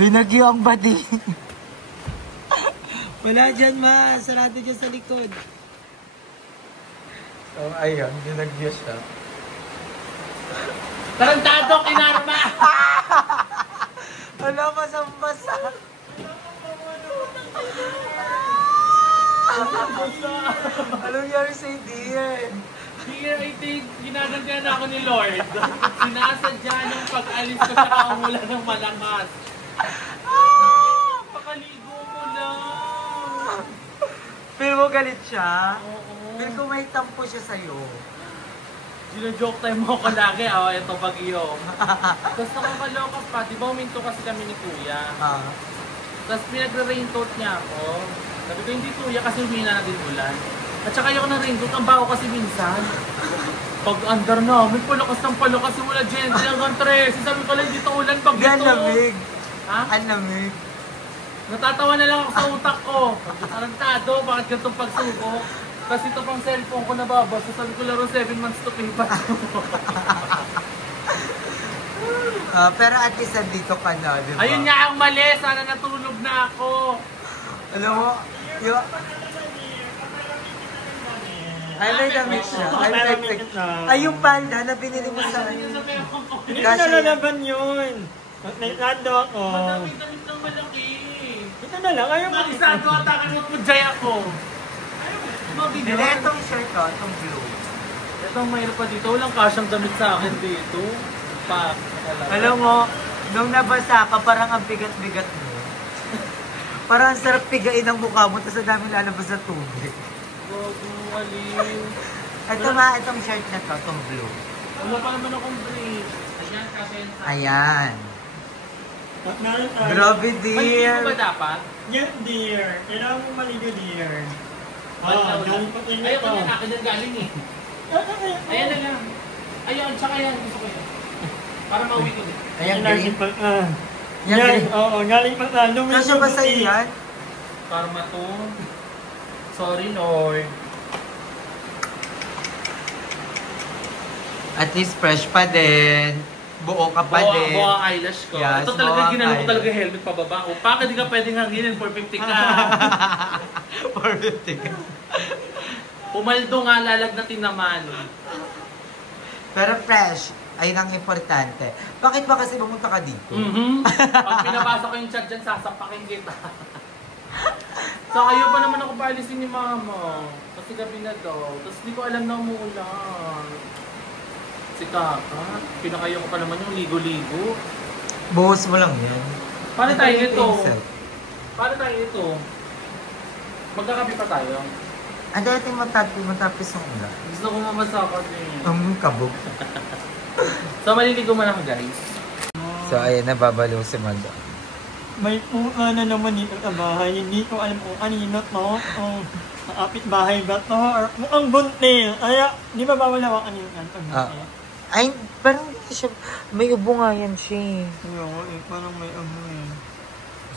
Binagyo ang bati. Wala dyan, ma. Sarado dyan sa likod. So, ayun. Binagyo siya. Tarantado, kinarma! Ano, basang-basa. Anong nangyari sa dear? Dear, I think ginagantihan ako ni Lord. Sinasadya nung pag-alis ko sa kaumulan ng malakas. Pakaligo mo lang. Feel mo galit siya? Oo. Feel ko may tampo siya sa'yo. Gina-joke time mo ko lagi. Oh, ito bagyo. Tapos nakakaloka pa. Di ba uminto kasi kami ni Kuya? Tapos pinagre-raincoat niya ako. Sabi ko, hindi Kuya kasi humina na din ulan. At saka ayoko ng raincoat. Ang baho kasi minsan. Pag under na, may palakas ng palakas. Simula Gen, hanggang 3. Sabi ko lang, dito ulan pag dito. Ang lamig. Ha? Ang lamig. Natatawa na lang ako sa utak ko. Tarantado, bakit ganitong pagsubok? Kasi ito pang cellphone ko nababasa. Sabi ko laro 7 months to pay pa. Pero at least nandito ka na, di ba? Ayun nga ang mali. Sana natulog na ako. Alam mo, yung... Ay, may damit siya. Ay, yung panda na binili mo sa... Hindi ko nalalaban yun. Nando ako. Madaming-damit ng malaki. Ito na lang. Ayaw mo. Nakisado at akin ako. Hindi, itong shirt ko, itong blue. Itong mayroon pa dito. Walang kasyang damit sa akin dito. Alam mo, nung nabasa ka, parang ang bigat-bigat mo. Parang ang sarap pigain ang mukha mo, tapos ang daming lalabas sa tubig. Gogo, aliw. Ito nga, itong shirt na to, itong blue. Wala pa naman akong brief. Ayan, kasyenta. Ayan. Grabe, Maligo dear. ba dapat? Yes, dear. Kailangan mo maligo, dear. Yung ayoko na, akin na galing eh. Ayan na lang. Ayun, tsaka yan. Gusto ko yan. Para mauwi ko din. Ayan, green. Yan, green. oo, galing pa sa lumin. Kasya ba sa iyan? Karma to. Sorry, Lord. At least fresh pa din. Buo ka pa din. Buo ang eyelash ko. Yes, ito talaga buo ginano ko ang talaga helmet pababa. O, baka di ka pwedeng hanginin, 450 ka. 450 ka. Pumaldo nga, lalagnatin naman. Pero fresh. Ayun ang importante. Bakit ba kasi pumunta ka dito? Pag pinabasa ko yung chat dyan, sasapakin kita. So, ayaw pa naman ako paalisin ni Mama. Kasi gabi na daw. Tapos di ko alam na umuulan. Si Kaka, pinakayo ko pa naman yung ligo-ligo. Buhos mo lang yan. Paano tayo nito? Insert. Paano tayo nito? Magkakapi pa tayo. Ang dati matapis ang ulan. Gusto ko mamasakot eh. Ang kabog. So, maliligo mo na ako, guys. So, ayan, nababalo si Manda. May puka na naman dito sa bahay. Hindi ko alam kung kanino to. Kapit bahay ba to? Or mukhang buntil. Kaya, di ba bawal hawakan yung buntil? Ay, parang siya, may ubo nga yan siya. Oo, parang may eh.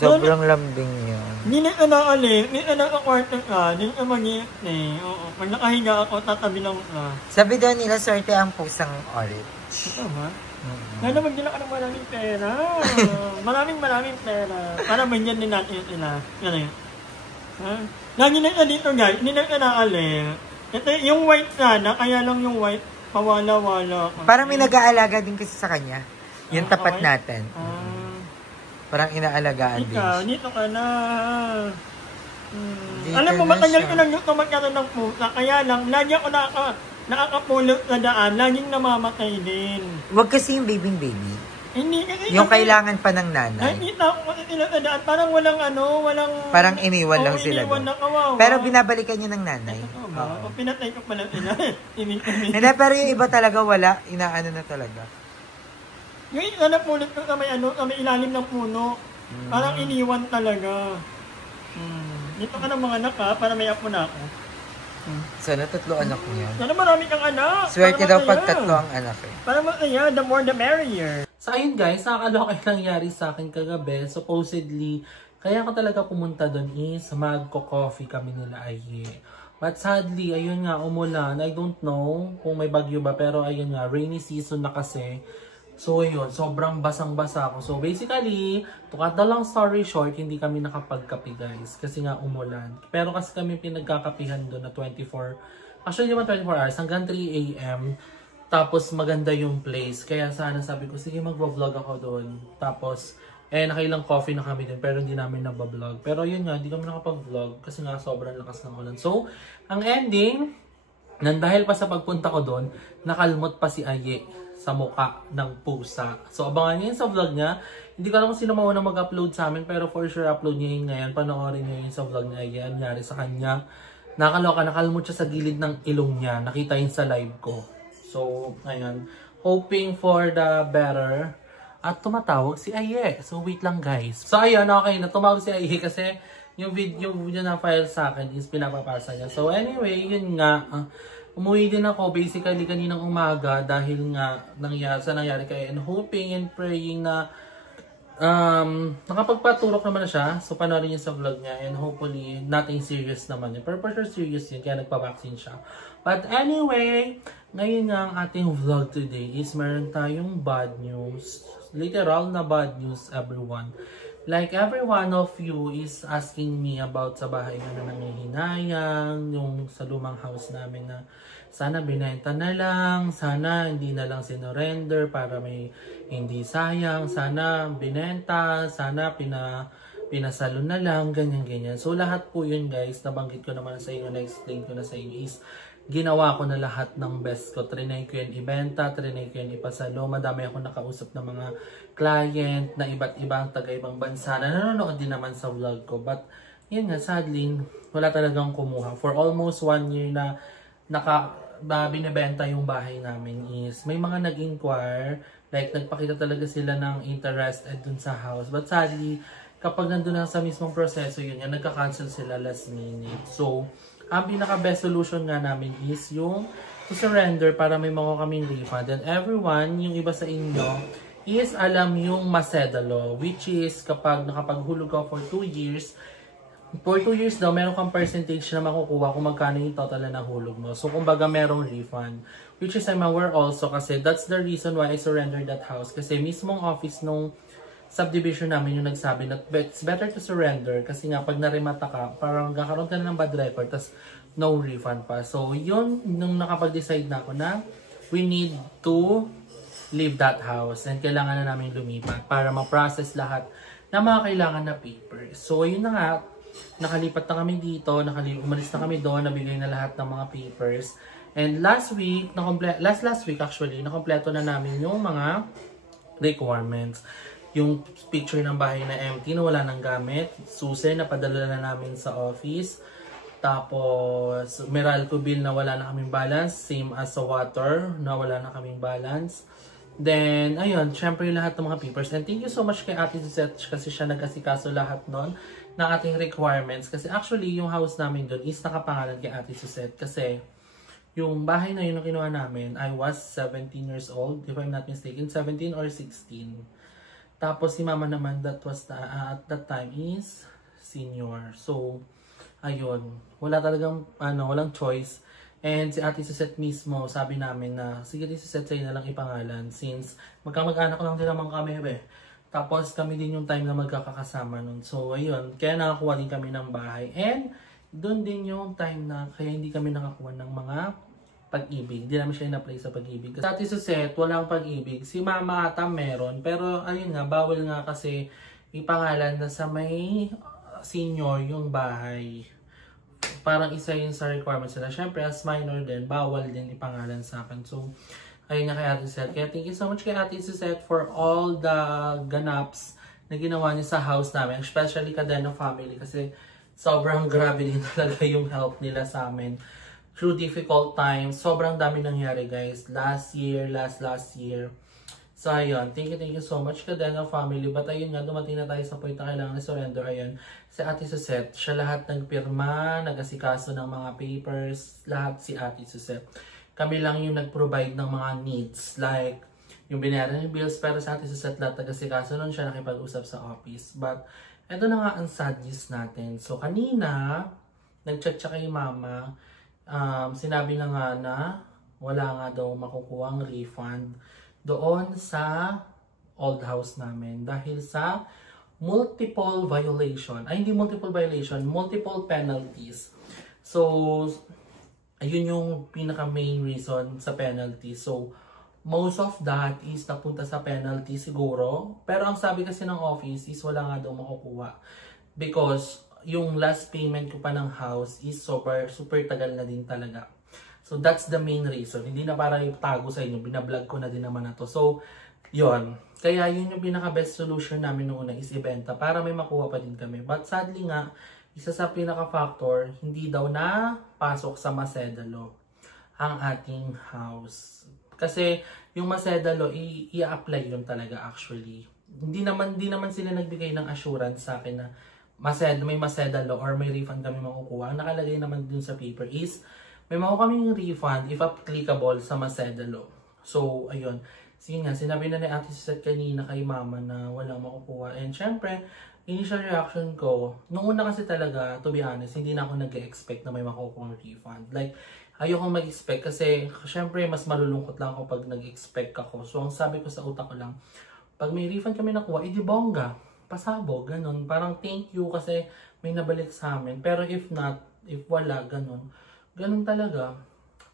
Sobrang lambing niya. Hindi na ka naalit. Hindi na nakakwarto ka. Hindi ka mag-iit eh. Oo. Pag nakahiga ako, tatabi lang ka. Sabi daw nila, swerte ang pusang orange. Ito ba? Kaya magdala ka ng maraming pera. maraming pera. Para bigyan din natin yung sila. Yan eh. Lagi na ka dito guys. Hindi na ka naalit. Ito yung white sana. Kaya lang yung white. Pawala-wala. Parang may nag-aalaga din kasi sa kanya. Yung tapat natin. Parang inaalagaan din Ikaw, siya. dito ka na. Dito Alam mo, na matagal siya. ko lang yung magkaroon ng pusa. Kaya lang, lagi ako nakakapulot sa daan. Laging namamatay din. Huwag kasi yung baby. Hindi, Yung kailangan pa ng nanay. Nakikita ko kasi sila sa daan. Parang walang walang... Parang iniwan lang sila iniwan doon. na kawawa. Pero binabalikan niya ng nanay. Oo ba? O pinatay ko pala sila. Hindi, pero yung iba talaga wala. Inaano na talaga. Yung isa na pulot ko sa may ilalim ng puno. Parang iniwan talaga. Dito ka ng mga anak ha, para may apo na ako. Sana tatlo anak niya. Sana marami kang anak. Swerte Para daw pag masaya. tatlo ang anak eh. Para masaya, the more the merrier. So ayun guys, nakakaloka yung nangyari sa akin kagabi. Supposedly, kaya ko talaga pumunta doon is magko-coffee kami nila Aye. But sadly, ayun nga, umulan. I don't know kung may bagyo ba, pero ayun nga, rainy season na kasi. So yun, sobrang basang-basa ako. So basically, to cut the long story short, hindi kami nakapagkape guys. Kasi nga umulan. Pero kasi kami pinagkakapihan doon na 24, actually naman 24 hours, hanggang 3 AM. Tapos maganda yung place. Kaya sana sabi ko, sige mag-vlog ako doon. Tapos, nakailang coffee na kami din. Pero hindi namin nabablog. Pero yun nga, hindi kami nakapag-vlog. Kasi nga sobrang lakas ng ulan. So, ang ending, dahil pa sa pagpunta ko doon, nakalmot pa si Aye sa muka ng pusa. So, abangan niyo yun sa vlog niya. Hindi ko alam kung sino mauna mag-upload sa amin, pero for sure upload niya yun ngayon. Panoorin niyo yun sa vlog niya. Yan, nangyari sa kanya. Nakaloka, nakalmot siya sa gilid ng ilong niya. Nakita yun sa live ko. So, ayun. Hoping for the better. At tumatawag si Aye. So, wait lang guys. So, ayun, okay. Tumawag si Aye kasi yung video na file sa akin is pinapapasa niya. So, anyway, yun nga. Umuwi din ako basically kaninang umaga dahil nga nangyari kay and hoping and praying na nakapagpaturok naman na siya. So panoorin niyo sa vlog niya and hopefully nothing serious naman yun. Pero for sure serious yun kaya nagpa-vaccine siya. But anyway, ngayon nga ang ating vlog today is meron tayong bad news. Literal na bad news everyone. Like every one of you is asking me about sa bahay na nangihinayang, yung sa lumang house namin na sana binenta na lang, sana hindi na lang sinurrender para may hindi sayang, sana binenta, sana pinasalo na lang, ganyan-ganyan. So lahat po yun guys, nabanggit ko naman sa inyo, na-explain ko na sa inyo is ginawa ko na lahat ng best ko. Trinay ko yun ibenta, trinay ko yun ipasalo. Madami ako nakausap ng mga client na iba't ibang taga-ibang bansa na nanonood din naman sa vlog ko. But, yun nga, sadly, wala talagang kumuha. For almost 1 year na binibenta yung bahay namin is may mga nag-inquire, like nagpakita talaga sila ng interest dun sa house. But sadly, kapag nandun na sa mismong proseso yun, nagka-cancel sila last minute. So, ang pinaka-best solution nga namin is yung to surrender para may mga kaming refund. And everyone, yung iba sa inyo, is alam yung Maseda law, which is kapag nakapaghulog ka for 2 years, for 2 years daw, meron kang percentage na makukuha kung magkano yung total na nahulog mo. So, kumbaga merong refund. Which is I'm aware also kasi that's the reason why I surrendered that house. Kasi mismong office nung subdivision namin yung nagsabi na it's better to surrender kasi nga pag narimata ka, parang kakaroon ka na ng bad record tas no refund pa. So yun, nung nakapag-decide na ako na we need to leave that house and kailangan na namin lumipat para ma-process lahat na mga kailangan na papers. So yun na nga, nakalipat na kami dito, umalis na kami doon, nabigay na lahat ng mga papers. And last week actually, nakompleto na namin yung mga requirements. Yung picture ng bahay na empty, na wala nang gamit. Susi, napadala na namin sa office. Tapos, Meralco bill na wala na kaming balance. Same as sa water, na wala na kaming balance. Then, ayun, syempre lahat ng mga papers. And thank you so much kay Ate Suzette kasi siya nag-asikaso lahat nun ng ating requirements. Kasi actually, yung house namin doon is nakapangalan kay Ate Suzette. Kasi, yung bahay na yun na kinuha namin, I was 17 years old, if I'm not mistaken, 17 or 16. Tapos si mama naman at that time is senior. So, ayun. Wala talagang, walang choice. And si Ate Suzette mismo, sabi namin na, sige Ate Suzette, sa'yo na lang ipangalan. Since magkamag-anak lang din naman kami, Tapos kami din yung time na magkakasama nun. So, ayun. Kaya nakakuha din kami ng bahay. And, doon din yung time na kaya hindi kami nakakuha ng mga pag-ibig. Hindi namin siya in-apply sa pag-ibig. Sa Ate Suzette, walang pag-ibig. Si Mama ata meron. Pero ayun nga, bawal nga kasi ipangalan na sa may senior yung bahay. Parang isa yun sa requirements nila. Siyempre, as minor din, bawal din ipangalan sa akin. So, ayun nga kay Ate Suzette. Kaya thank you so much kay Ate Suzette for all the ganaps na ginawa niya sa house namin. Especially Cadena family kasi sobrang grabe din talaga yung help nila sa amin. Through difficult times, sobrang dami nangyari guys. Last year. So ayun, thank you so much Cadena family. But ayun nga, dumating na tayo sa point na kailangan na surrender. Ayun, si Ate Suzette, siya lahat nagpirma, nag-asikaso ng mga papers, lahat si Ate Suzette. Kami lang yung nag-provide ng mga needs, like yung binayaran ng bills, pero sa Ate Suzette lahat nag-asikaso nun siya nakipag-usap sa office. But eto na nga ang sad news natin. So kanina, nag-chat siya kay Mama. Sinabi na nga na wala nga daw makukuhang refund doon sa old house namin dahil sa multiple violation. Ay, hindi multiple violation, multiple penalties. So, ayun yung pinaka main reason sa penalty. So, most of that is napunta sa penalty siguro. Pero ang sabi kasi ng office is wala nga daw makukuha. Because yung last payment ko pa ng house is super tagal na din talaga. So, that's the main reason. Hindi na para itago sa inyo. Binablog ko na din naman na to. So, yon. Kaya yun yung pinaka-best solution namin noong una is ibenta para may makuha pa din kami. But sadly nga, isa sa pinaka-factor, hindi daw na pasok sa Macedalo ang ating house. Kasi yung Macedalo, i-apply yun talaga actually. Hindi naman sila nagbigay ng assurance sa akin na may Macedalo or may refund kami makukuha. Ang nakalagay naman dun sa paper is may makuha kaming refund if applicable sa Macedalo. So, ayun. Sige nga, sinabi na ni Ate Suzette kanina kay Mama na walang makukuha. And syempre, initial reaction ko, noong una kasi talaga, to be honest, hindi na ako nag-expect na may makukuha refund. Like, ayokong mag-expect kasi syempre, mas malulungkot lang ako pag nag-expect ako. So, ang sabi ko sa utak ko lang, pag may refund kami nakuha, edi bongga, pasabog, ganun. Parang thank you kasi may nabalik sa amin. Pero if not, if wala, ganun talaga.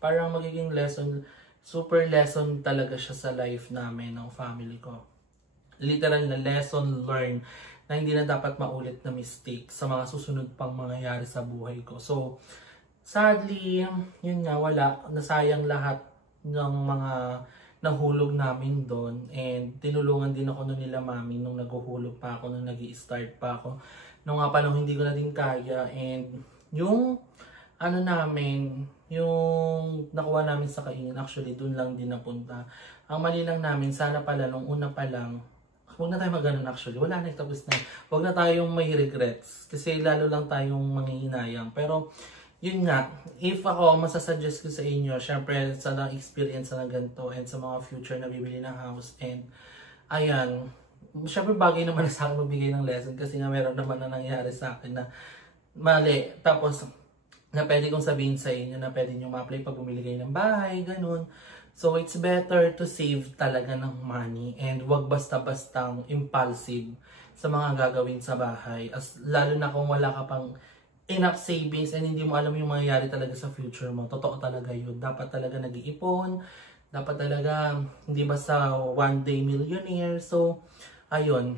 Parang magiging lesson, super lesson talaga siya sa life namin, ng family ko. Literal na lesson learned na hindi na dapat maulit na mistake sa mga susunod pang mangyayari sa buhay ko. So, sadly, yun nga, wala. Nasayang lahat ng mga nahulog namin doon. And tinulungan din ako nung nila mami nung naghuhulog pa ako, nung nag-i-start pa ako. Nung nga pa nung hindi ko na din kaya. And yung namin, yung nakuha namin sa kainin, actually, dun lang din napunta. Ang mali lang namin, sana pala, nung una pa lang, huwag na tayo mag-ganon actually. Wala na, tapos na. Huwag na tayong may regrets. Kasi lalo lang tayong manghihinayang. Pero, yun nga, if ako, masasuggest ko sa inyo, syempre, sa na-experience na ganito and sa mga future na bibili ng house. And, ayan, syempre bagay naman na sa akin magbigay ng lesson kasi nga meron naman na nangyari sa akin na mali. Tapos, na pwede kong sabihin sa inyo na pwede nyo ma-apply pag bumili kayo ng bahay, ganun. So, it's better to save talaga ng money and wag basta-bastang impulsive sa mga gagawin sa bahay. Lalo na kung wala ka pang enough savings and hindi mo alam yung mangyayari talaga sa future mo. Totoo talaga yun. Dapat talaga nag-iipon. Dapat talaga hindi basta one day millionaire. So, ayun.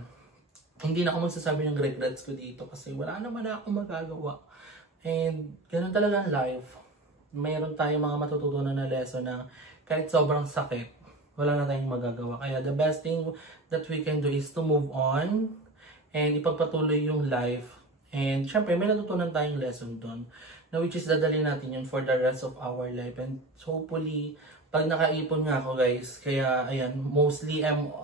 Hindi na ako magsasabi ng regrets ko dito kasi wala naman na akong magagawa. And ganun talaga ang life. Mayroon tayong mga matututunan na lesson na kahit sobrang sakit, wala na tayong magagawa. Kaya the best thing that we can do is to move on and ipagpatuloy yung life. And syempre, may natutunan tayong lesson doon na which is dadalhin natin yun for the rest of our life. And hopefully, pag nakaipon nga ako guys, kaya ayan,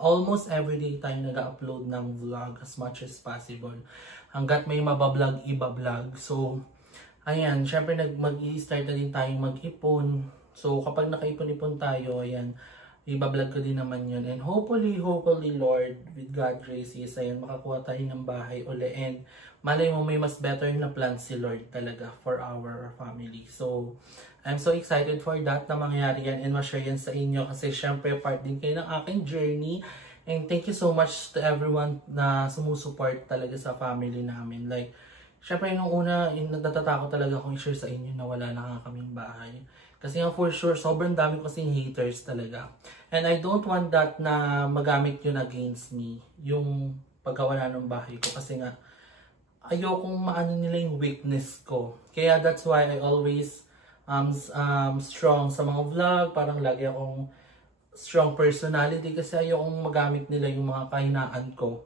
almost everyday tayo nag-upload ng vlog as much as possible. Hanggat may mabablog, ibablog. So, ayan, syempre mag-i-start na din tayong mag-ipon. So, kapag nakaipon-ipon tayo, ayan, ibablog ko din naman yun. And hopefully, Lord, with God graces, ayan, makakuha tayo ng bahay uli. And malay mo, may mas better na plan si Lord talaga for our family. So, I'm so excited for that na mangyari yan and ma-share yan sa inyo. Kasi syempre, part din kayo ng aking journey. And thank you so much to everyone na sumusuport talaga sa family namin. Like, syempre, nung una, natatakot talaga akong i-share sa inyo na wala na nga kaming bahay. Kasi nga for sure, sobrang dami kasing haters talaga. And I don't want that na magamit yun against me, yung pagkawala ng bahay ko. Kasi nga, ayokong maano nila yung weakness ko. Kaya that's why I always strong sa mga vlog. Parang lagi akong strong personality kasi ayokong magamit nila yung mga kahinaan ko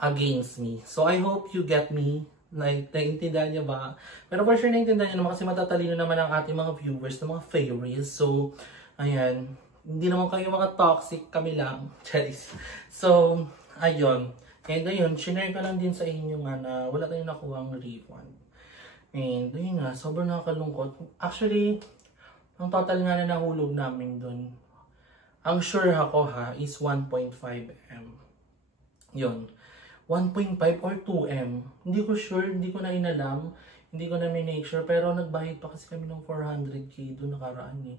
against me. So I hope you get me. Naiintindihan niyo ba? Pero for sure naiintindihan niyo naman kasi matatalino naman ang ating mga viewers na mga fairies. So, ayan. Hindi naman kayo mga toxic, kami lang. Charis. So, ayun. And ayun, shinare ko lang din sa inyo nga na wala tayong nakuha ang refund. And ayun nga, sobrang nakakalungkot. Actually, ang total nga na nahulog namin dun, ang sure ako is 1.5 M. Yun. 1.5 or 2M. Hindi ko sure, hindi ko na inalam, hindi ko na make sure, pero nagbayad pa kasi kami ng 400k doon nakaraan eh.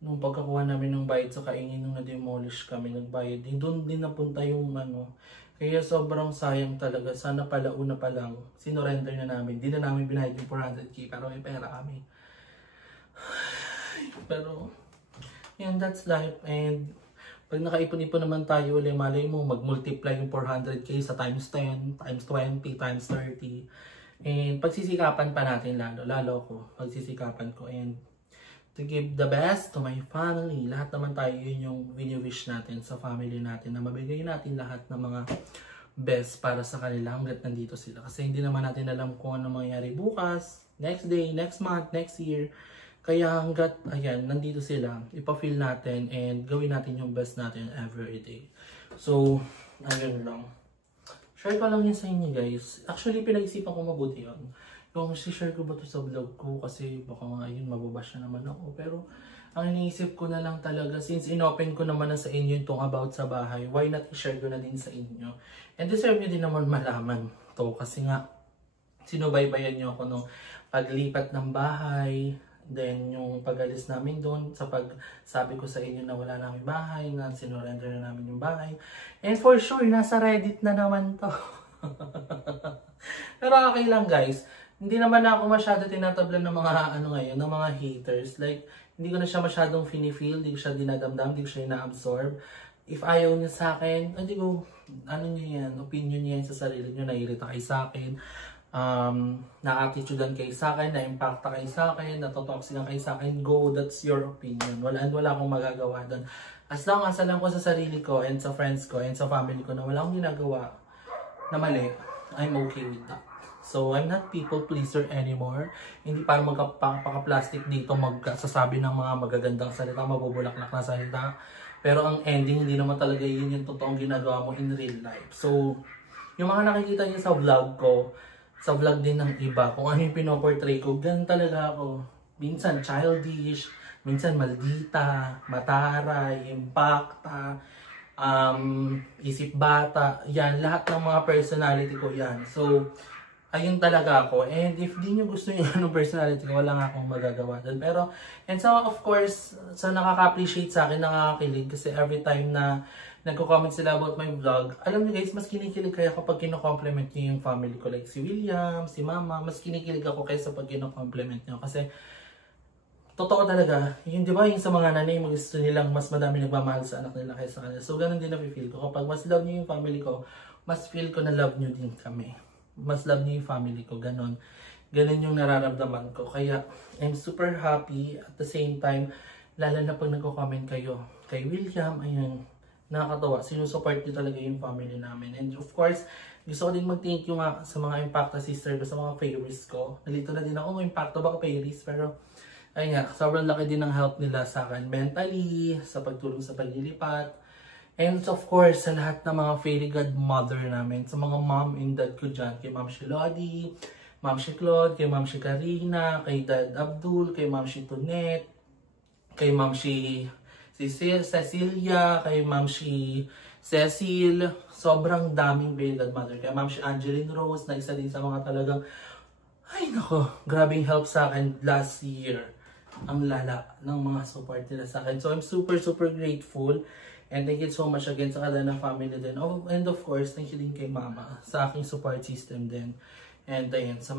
nung pagkakuha namin ng bayad sa kaingin, nung na-demolish kami, nagbayad din. Doon din napunta yung ano. Kaya sobrang sayang talaga. Sana pala una pa lang, sinorender na namin. Di na namin binayad yung 400k, pero may pera kami. Pero, yan, that's life. And pag nakaipon-ipon naman tayo ulit, malay mo, mag-multiply yung 400k sa times 10, times 20, times 30. And pagsisikapan pa natin lalo ko, pagsisikapan ko. And to give the best to my family. Lahat naman tayo, yun yung wini-wish natin sa family natin, na mabigay natin lahat ng mga best para sa kanila hanggat nandito sila. Kasi hindi naman natin alam kung ano mangyayari bukas, next day, next month, next year. Kaya hanggat, ayan, nandito sila, ipa-feel natin and gawin natin yung best natin every day. So, ayun lang. Share ko lang yun sa inyo, guys. Actually, pinag-isipan ko mabuti yun. Yung share ko ba ito sa vlog ko kasi baka nga yun, mababash na naman ako. Pero, ang iniisip ko na lang talaga, since inopen ko naman na sa inyo itong about sa bahay, why not i-share ko na din sa inyo? And deserve nyo din naman malaman to kasi nga, sinubaybayan nyo ako nung paglipat ng bahay. Then, yung pag-alis namin doon, sa pag-sabi ko sa inyo na wala namin bahay, na sinurrender na namin yung bahay. And for sure, nasa Reddit na naman to. Pero okay lang, guys. Hindi naman ako masyado tinatablan ng mga, ngayon, ng mga haters. Like, hindi ko na siya masyadong feel, hindi ko siya dinadamdam, hindi ko siya ina-absorb. If ayaw niya sa akin, hindi ko, niyo yan, opinion niya yan sa sarili niyo, nairita kayo sa akin. Na-attitudean kayo sa akin, na-impacta kayo sa akin, natotoxican kayo sa akin, go, that's your opinion. Wala akong magagawa doon. As long as alam ko sa sarili ko, and sa friends ko, and sa family ko na wala akong ginagawa na mali, I'm okay with that. So, I'm not people pleaser anymore. Hindi para magpaka-plastic dito, magsasabi ng mga magagandang salita, mabubulaklak na salita. Pero ang ending, hindi naman talaga yun yung totoong ginagawa mo in real life. So, yung mga nakikita niyo sa vlog ko, sa vlog din ng iba, kung ano yung pinoportray ko, ganun talaga ako. Minsan childish, minsan maldita, mataray, impacta, isip bata, yan, lahat ng mga personality ko yan. So, ayun talaga ako. And if di nyo gusto yung anong personality ko, wala nga akong magagawa doon. Pero, and so of course, sa nakaka-appreciate sa akin, nakakakilig, kasi every time na nagko-comment sila about my vlog, alam niyo guys, mas kinikilig kayo kapag kino-compliment niyo yung family ko. Like si William, si Mama, mas kinikilig ako kaysa pag kino-compliment niyo. Kasi, totoo talaga, yun di ba yung sa mga nanay, gusto nilang mas madami nagmamahal sa anak nila kaysa kanila. So, ganun din na-feel ko. Kapag mas love niyo yung family ko, mas feel ko na love niyo din kami. Mas love niyo yung family ko, ganun. Ganun yung nararamdaman ko. Kaya, I'm super happy. At the same time, lalo na pag nagko-comment kayo kay William, ayun, nakakatawa. Sinusupport niyo talaga yung family namin. And of course, gusto ko din mag-thank you nga sa mga Impacta sister ko, sa mga favorites ko. Nalito na din ako, Impacta baka favorites, pero ayun nga, sobrang laki din ng help nila sa akin mentally, sa pagtulong sa paglilipat. And of course, sa lahat ng mga fairy godmother namin, sa mga mom and dad ko dyan, kay Ma'am Shilodi, Ma'am Shi Claude, kay Ma'am Shi Karina, kay Dad Abdul, kay Ma'am Shi Tonet, kay Ma'am Shi Cecilia, kay Ma'am Shi Cecil, sobrang daming fairy godmother. Kay Ma'am Shi Angeline Rose, na isa din sa mga talagang, ay nako, grabing help sa akin last year. Ang lala ng mga support nila sa akin. So I'm super grateful. And thank you so much again sa Kadana family din. Oh, and of course, thank you din kay Mama sa aking support system din. And ayun, sa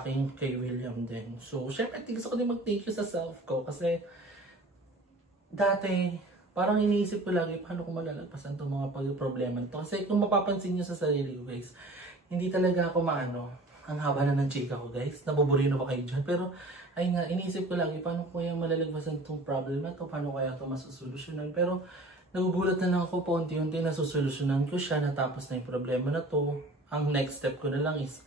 aking kay William din. So, syempre, gusto ko din mag-thank you sa self ko. Kasi, dati, parang iniisip ko lagi, paano ko malalagpasan itong mga problema nito. Kasi kung mapapansin nyo sa sarili ko, guys, hindi talaga ako ang haba na ng chika ko, guys. Nabuburino ba kayo dyan? Pero, ayun nga, iniisip ko lagi, paano ko kaya malalagpasan itong problem na ito? Paano kaya ito masusolusyonan? Pero, nagugulat na lang ako po, unti-unti nasusolusyonan ko siya, natapos na yung problema na to. Ang next step ko na lang is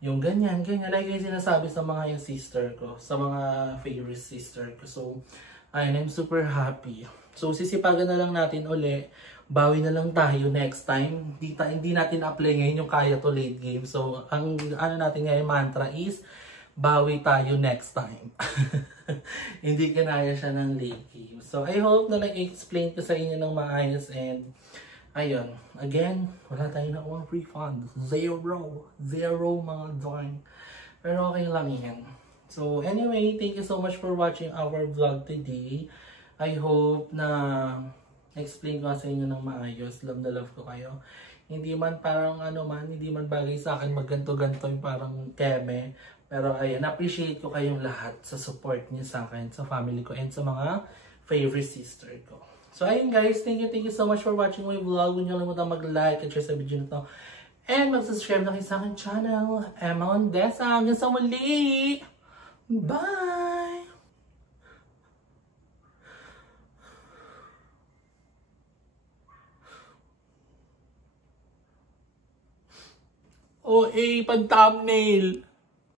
yung ganyan. Like yung sinasabi sa mga yung sister ko, sa mga favorite sister ko. So, ayun, I'm super happy. So, sisipagan na lang natin uli. Bawi na lang tayo next time. Hindi natin apply ngayon yung kaya to late game. So, ang natin ngayon mantra is, bawi tayo next time. Hindi kinaya siya ng late game. So, I hope na nag-explain ko sa inyo ng maayos. And, ayun. Again, wala tayo na akong refund. Zero mga darn. Pero okay lang yan. So, anyway, thank you so much for watching our vlog today. I hope na explain ko sa inyo ng maayos. Love na love ko kayo. Hindi man parang hindi man bagay sa akin magganto-ganto yung parang keme. Pero ayun, appreciate ko kayong lahat sa support niyo sa akin, sa family ko, and sa mga favorite sister ko. So ayun guys, thank you so much for watching my vlog. Huwag niyo kalimutan mag-like at share sa video na to. And mag-subscribe na kayo sa aking channel, Emma Ondesa. Hanggang sa muli! Bye! OA, pag-thumbnail!